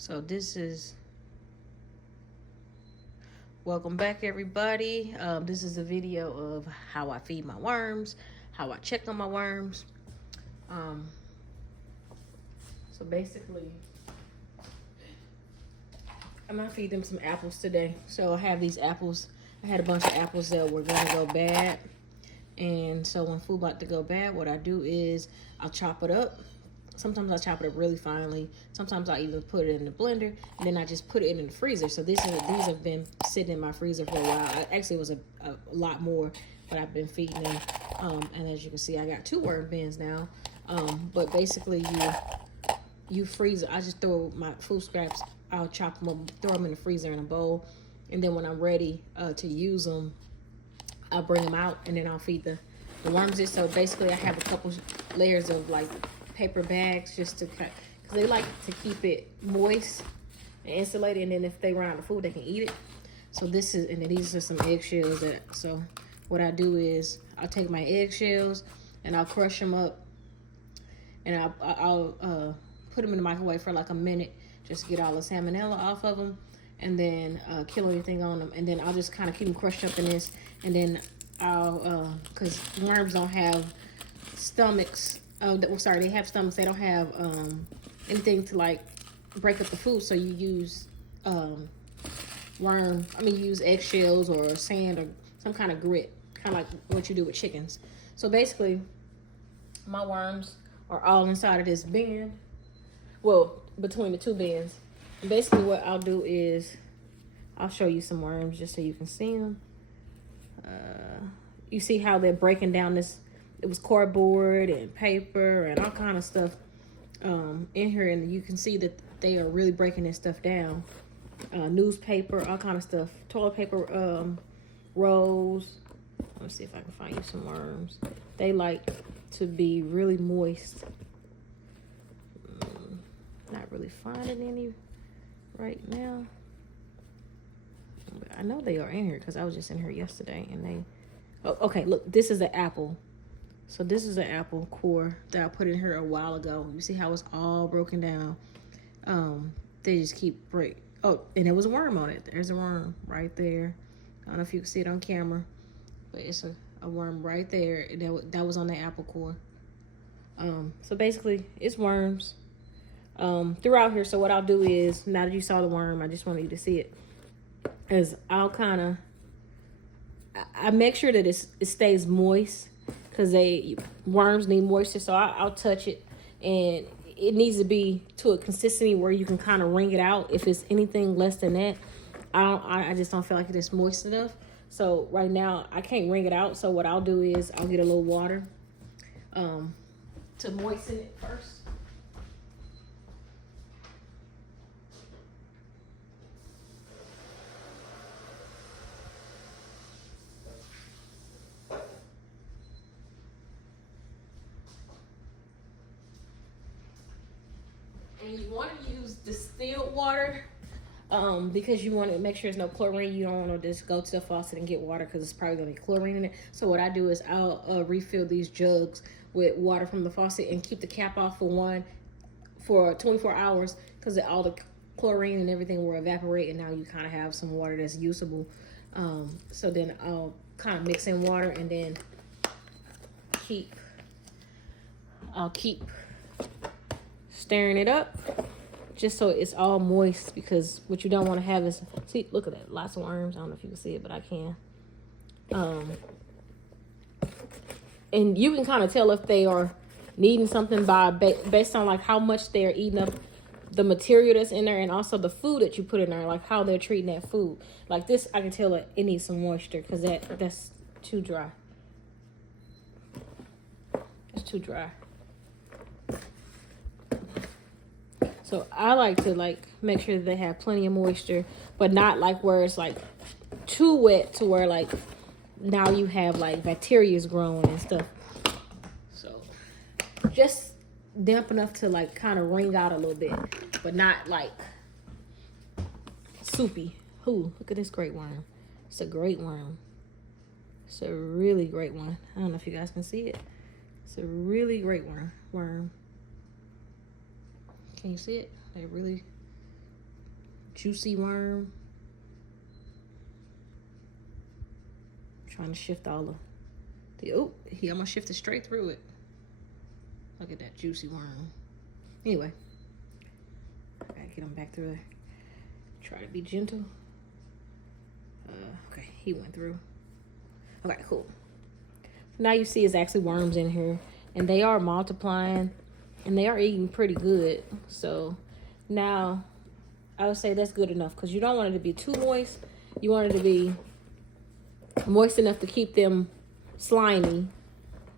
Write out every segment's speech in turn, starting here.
So this is, welcome back everybody. This is a video of how I feed my worms, how I check on my worms. So basically, I'm gonna feed them some apples today. So I have these apples. I had a bunch of apples that were gonna go bad. And so when food about to go bad, what I do is I'll chop it up. Sometimes I chop it up really finely. Sometimes I even put it in the blender, and then I just put it in the freezer. So these have been sitting in my freezer for a while. Actually, it was a lot more, but I've been feeding them. And as you can see, I got 2 worm bins now. But basically, you freeze. I just throw my food scraps. I'll chop them up, throw them in the freezer in a bowl, and then when I'm ready to use them, I'll bring them out, and then I'll feed the worms. So basically, I have a couple layers of like paper bags just to cut, because they like to keep it moist and insulated, and then if they run out of food, they can eat it. So this is, and then these are some eggshells. So what I do is I'll take my eggshells and I'll crush them up, and I'll put them in the microwave for like a minute just to get all the salmonella off of them, and then kill anything on them. And then I'll just kind of keep them crushed up in this, and then I'll because worms don't have stomachs. Sorry, they have stomachs. They don't have anything to like break up the food. So you use you use eggshells or sand or some kind of grit, kind of like what you do with chickens. So basically, my worms are all inside of this bin. Well, between the 2 bins. And basically, what I'll do is I'll show you some worms just so you can see them. You see how they're breaking down this. It was cardboard and paper and all kind of stuff in here, and you can see that they are really breaking this stuff down. Newspaper, all kind of stuff, toilet paper rolls. Let me see if I can find you some worms. They like to be really moist. Not really finding any right now. I know they are in here because I was just in here yesterday, and they. Oh, okay, look, this is an apple. So this is an apple core that I put in here a while ago. You see how it's all broken down. They just keep break. Oh, and there was a worm on it. There's a worm right there. I don't know if you can see it on camera, but it's a worm right there. That was on the apple core. So basically, it's worms throughout here. So what I'll do is, now that you saw the worm, I just wanted you to see it, is I'll kind of, I make sure that it stays moist, because worms need moisture. So I'll touch it, and it needs to be to a consistency where you can kind of wring it out. If it's anything less than that, I just don't feel like it's moist enough. So right now I can't wring it out. So what I'll do is I'll get a little water to moisten it first. And you want to use distilled water because you want to make sure there's no chlorine. You don't want to just go to the faucet and get water because it's probably going to be chlorine in it. So what I do is I'll refill these jugs with water from the faucet and keep the cap off for 24 hours, because all the chlorine and everything will evaporate, and now you kind of have some water that's usable. So then I'll kind of mix in water, and then I'll keep stirring it up just so it's all moist, because what you don't want to have is, see, look at that, lots of worms. I don't know if you can see it, but I can. And you can kind of tell if they are needing something based on like how much they're eating up the material that's in there, and also the food that you put in there, like how they're treating that food. Like this, I can tell that it needs some moisture, because that's too dry. It's too dry. So I like to make sure that they have plenty of moisture, but not like where it's like too wet to where like now you have like bacteria's growing and stuff. So just damp enough to like kind of wring out a little bit, but not like soupy. Ooh, look at this great worm. It's a great worm. It's a really great one. I don't know if you guys can see it. It's a really great worm. Can you see it? They're really juicy worm. Trying to shift all of the, oh, I'm gonna shift it straight through it. Look at that juicy worm. Anyway, I gotta get him back through there. Try to be gentle. Okay, he went through. Okay, cool. Now you see it's actually worms in here, and they are multiplying, and they are eating pretty good. So now I would say that's good enough, because you don't want it to be too moist. You want it to be moist enough to keep them slimy,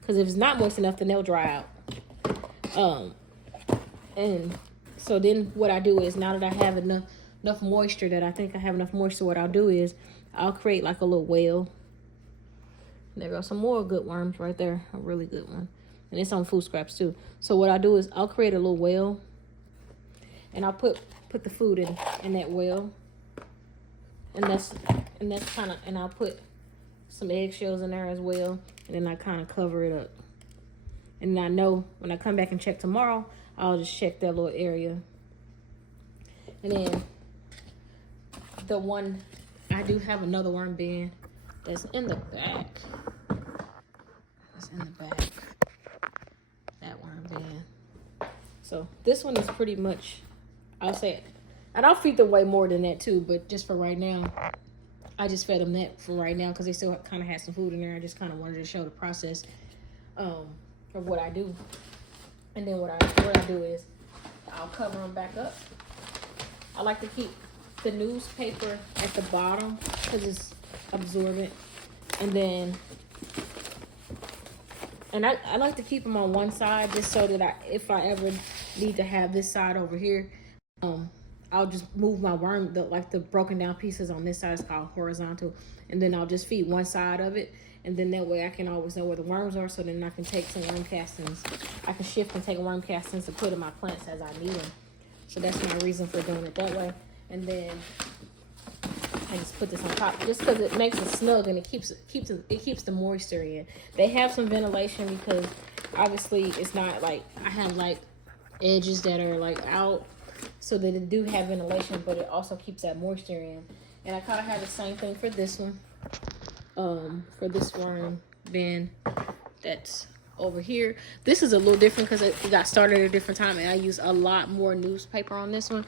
because if it's not moist enough, then they'll dry out. And so then what I do is, now that I have enough moisture, that I think I have enough moisture, what I'll do is I'll create like a little well. There goes some more good worms right there, a really good one, and it's on food scraps too. So what I do is I'll create a little well, and I'll put the food in that well, and that's kind of, and I'll put some eggshells in there as well, and then I kind of cover it up. And I know when I come back and check tomorrow, I'll just check that little area. And then the one, I do have another worm bin that's in the back. That's in the back. That worm bin. So this one is pretty much, I'll say, and I'll feed them way more than that too, but just for right now, I just fed them that for right now, because they still kind of had some food in there. I just kind of wanted to show the process of what I do. And then what I do is I'll cover them back up. I like to keep the newspaper at the bottom because it's absorbent. And then, and I like to keep them on one side, just so that if I ever need to have this side over here, I'll just move my worm, the broken down pieces on this side is called horizontal, and then I'll just feed one side of it, and then that way I can always know where the worms are, so then I can take some worm castings. I can shift and take worm castings and put in my plants as I need them. So that's my reason for doing it that way. And then I just put this on top, just because it makes it snug and it keeps the moisture in. They have some ventilation, because obviously it's not like I have like edges that are like out, so that it do have ventilation, but it also keeps that moisture in. And I kind of have the same thing for this one, for this worm bin that's over here. This is a little different because it got started at a different time, and I use a lot more newspaper on this one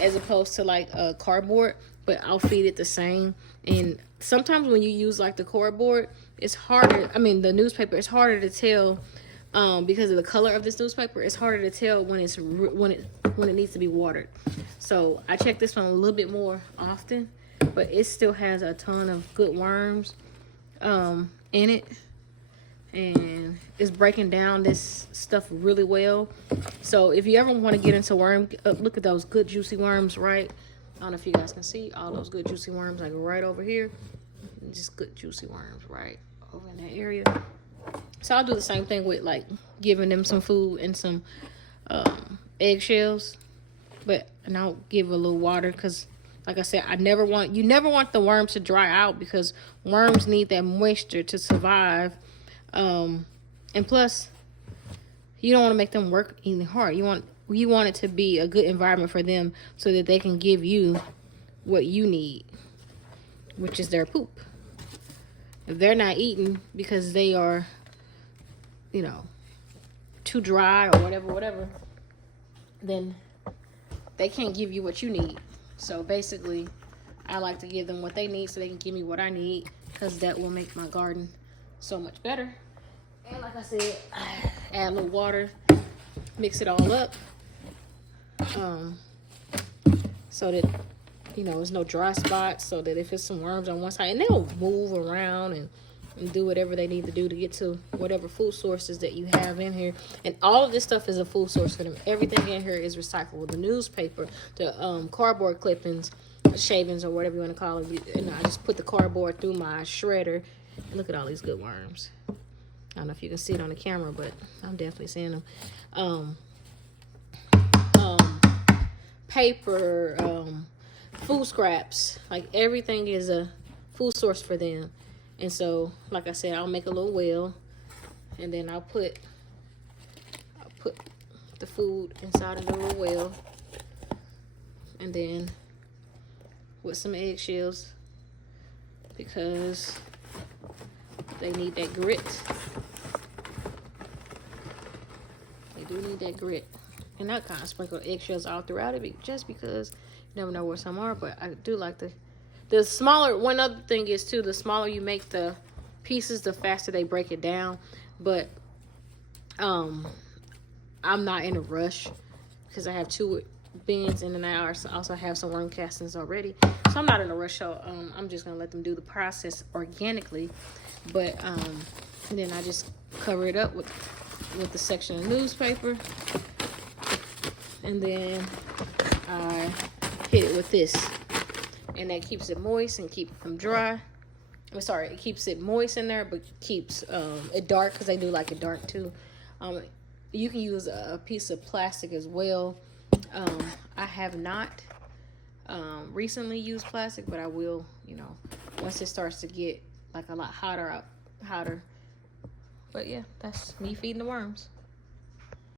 as opposed to like cardboard, but I'll feed it the same. And sometimes when you use like the cardboard, it's harder, I mean the newspaper, it's harder to tell because of the color of this newspaper. It's harder to tell when it needs to be watered. So I check this one a little bit more often, but it still has a ton of good worms in it, and it's breaking down this stuff really well. So if you ever want to get into worm, look at those good juicy worms, right? I don't know if you guys can see all those good juicy worms, like right over here. Just good juicy worms right over in that area. So I'll do the same thing with like giving them some food and some eggshells, and I'll give a little water, because like I said, you never want the worms to dry out, because worms need that moisture to survive. And plus, you don't want to make them work even hard. You want it to be a good environment for them, so that they can give you what you need, which is their poop. If they're not eating because they are, too dry or whatever, then they can't give you what you need. So basically, I like to give them what they need so they can give me what I need, because that will make my garden so much better. And like I said, add a little water, mix it all up, so that there's no dry spots, so that if it's some worms on one side, and they'll move around and do whatever they need to do to get to whatever food sources that you have in here. And all of this stuff is a food source for them. Everything in here is recyclable. The newspaper, the cardboard clippings, shavings, or whatever you want to call it. And I just put the cardboard through my shredder. And look at all these good worms. I don't know if you can see it on the camera, but I'm definitely seeing them. Paper, food scraps, like everything is a food source for them. And so, like I said, I'll make a little well, and then I'll put the food inside of the little well, and then with some eggshells because they need that grit. They do need that grit. And I kind of sprinkle eggshells all throughout it just because you never know where some are. But I do like the smaller. One other thing is too, the smaller you make the pieces, the faster they break it down. But I'm not in a rush because I have 2 bins and then I also have some worm castings already. So I'm not in a rush. So I'm just gonna let them do the process organically. But then I just cover it up with the section of newspaper, and then I hit it with this, and that keeps it moist and keep them dry. I'm sorry, it keeps it moist in there, but keeps it dark because they do like it dark too. You can use a piece of plastic as well. I have not recently used plastic, but I will, you know, once it starts to get like a lot hotter. But yeah, that's me feeding the worms.